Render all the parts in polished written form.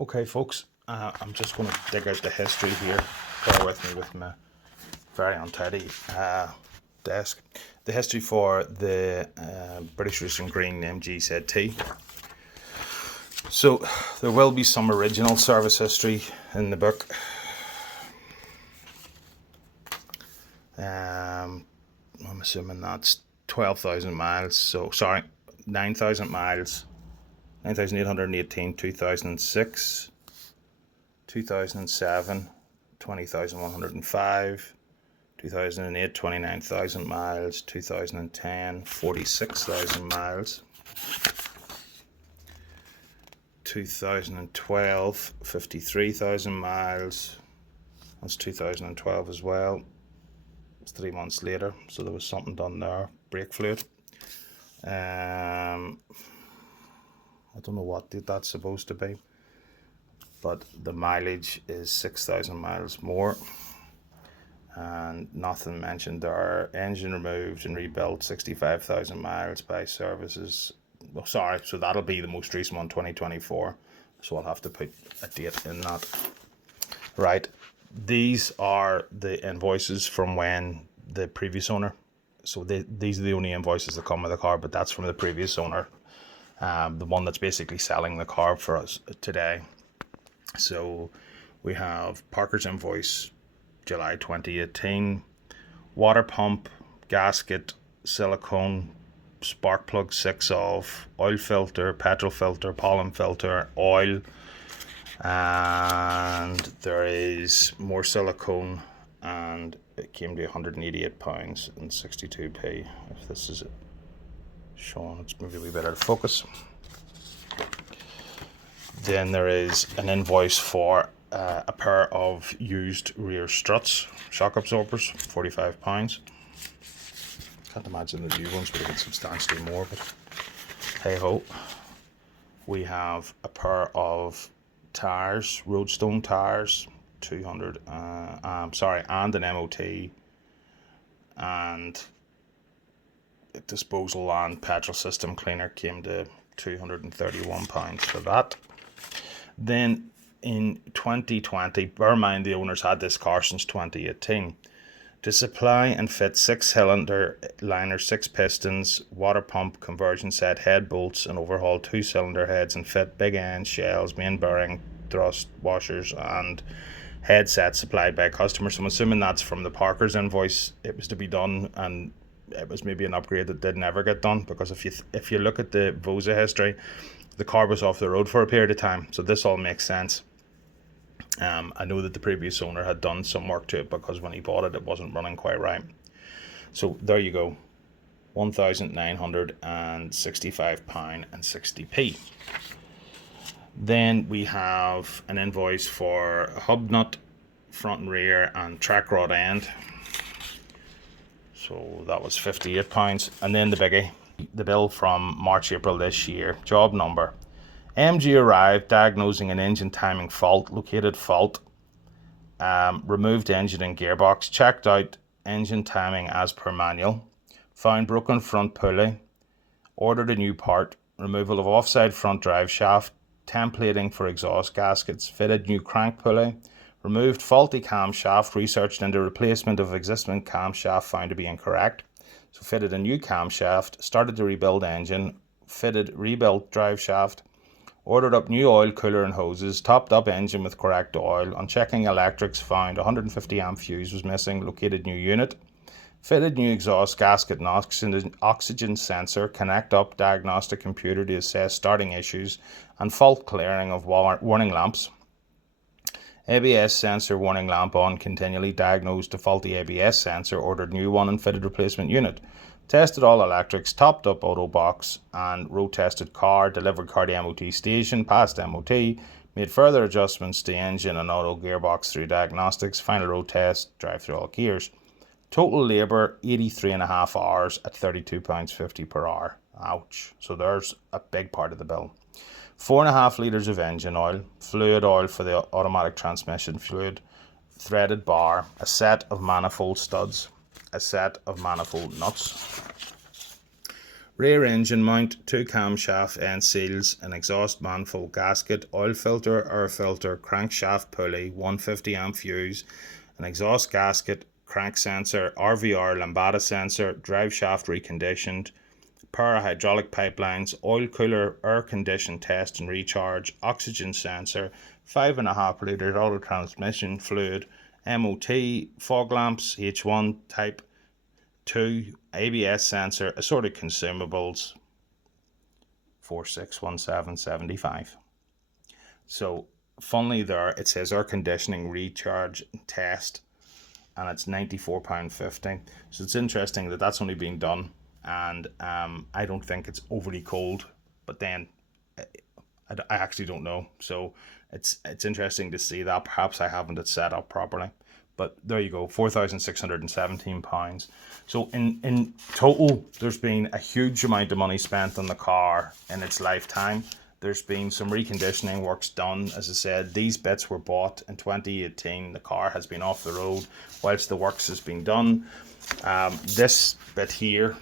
Okay, folks, I'm just going to dig out the history here. Bear with me with my very untidy desk. The history for the British Racing Green MGZT. So there will be some original service history in the book. I'm assuming that's 12,000 miles. So sorry, 9,000 miles. 9,818, 2006, 2007, 20,105, 2008, 29,000 miles, 2010, 46,000 miles, 2012, 53,000 miles, that's 2012 as well, it's 3 months later, so there was something done there, brake fluid. I don't know what that's supposed to be, but the mileage is 6,000 miles more, and nothing mentioned there. Engine removed and rebuilt 65,000 miles by services. Well, sorry, so that'll be the most recent one, 2024, so I'll have to put a date in that. Right, these are the invoices from when the previous owner, so these are the only invoices that come with the car, but that's from the previous owner. The one that's basically selling the car for us today. So we have Parker's invoice, July 2018, water pump, gasket, silicone, spark plug 6 off, oil filter, petrol filter, pollen filter, oil, and there is more silicone, and it came to £188 and 62p. If this is it. Sean, it's maybe a wee bit out of focus. Then there is an invoice for a pair of used rear struts, shock absorbers, £45. Can't imagine the new ones would have been substantially more, but hey ho. We have a pair of tyres, Roadstone tyres, 200, and an MOT, and disposal and petrol system cleaner came to £231 for that. Then in 2020, bear in mind the owners had this car since 2018, to supply and fit 6-cylinder liner, 6 pistons, water pump, conversion set, head bolts, and overhaul 2-cylinder heads, and fit big end shells, main bearing, thrust washers, and headset supplied by customers. So I'm assuming that's from the Parker's invoice. It was to be done, and it was maybe an upgrade that did never get done, because if you look at the VOSA history, the car was off the road for a period of time, so this all makes sense. I know that the previous owner had done some work to it, because when he bought it, it wasn't running quite right. So there you go, £1,965 and 60p. Then we have an invoice for a hub nut, front and rear, and track rod end. So that was £58. And then the biggie, the bill from March, April this year, job number. MG arrived, diagnosing an engine timing fault, located fault, removed engine and gearbox, checked out engine timing as per manual, found broken front pulley, ordered a new part, removal of offside front drive shaft, templating for exhaust gaskets, fitted new crank pulley, removed faulty camshaft, researched into replacement of existing camshaft found to be incorrect. So fitted a new camshaft, started to rebuild engine, fitted rebuilt drive shaft, ordered up new oil cooler and hoses, topped up engine with correct oil. On checking electrics, found 150 amp fuse was missing, located new unit, fitted new exhaust gasket and oxygen sensor, connect up diagnostic computer to assess starting issues and fault clearing of warning lamps. ABS sensor warning lamp on continually, diagnosed a faulty ABS sensor, ordered new one and fitted replacement unit. Tested all electrics, topped up auto box and road tested car, delivered car to MOT station, passed MOT, made further adjustments to engine and auto gearbox through diagnostics, final road test, drive through all gears. Total labour, 83.5 hours at £32.50 per hour. Ouch. So there's a big part of the bill. 4.5 litres of engine oil, fluid oil for the automatic transmission fluid, threaded bar, a set of manifold studs, a set of manifold nuts, Rear engine mount, 2 camshaft end seals, an exhaust manifold gasket, oil filter, air filter, crankshaft pulley, 150 amp fuse, an exhaust gasket, crank sensor, RVR lambada sensor, drive shaft reconditioned, pair of hydraulic pipelines, oil cooler, air condition test and recharge, oxygen sensor, 5.5 litre auto transmission fluid, MOT, fog lamps, H1 type 2, ABS sensor, assorted consumables, 461775. So funnily there it says air conditioning recharge test, and it's £94.50. So it's interesting that that's only been done, and I don't think it's overly cold, but then I actually don't know. So it's interesting to see that. Perhaps I haven't it set up properly. But there you go, £4,617. So in total, there's been a huge amount of money spent on the car in its lifetime. There's been some reconditioning works done. As I said, these bits were bought in 2018. The car has been off the road whilst the works has been done. This bit here,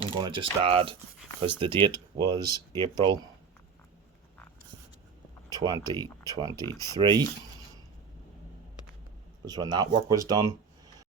I'm going to just add, because the date was April 2023. Was when that work was done.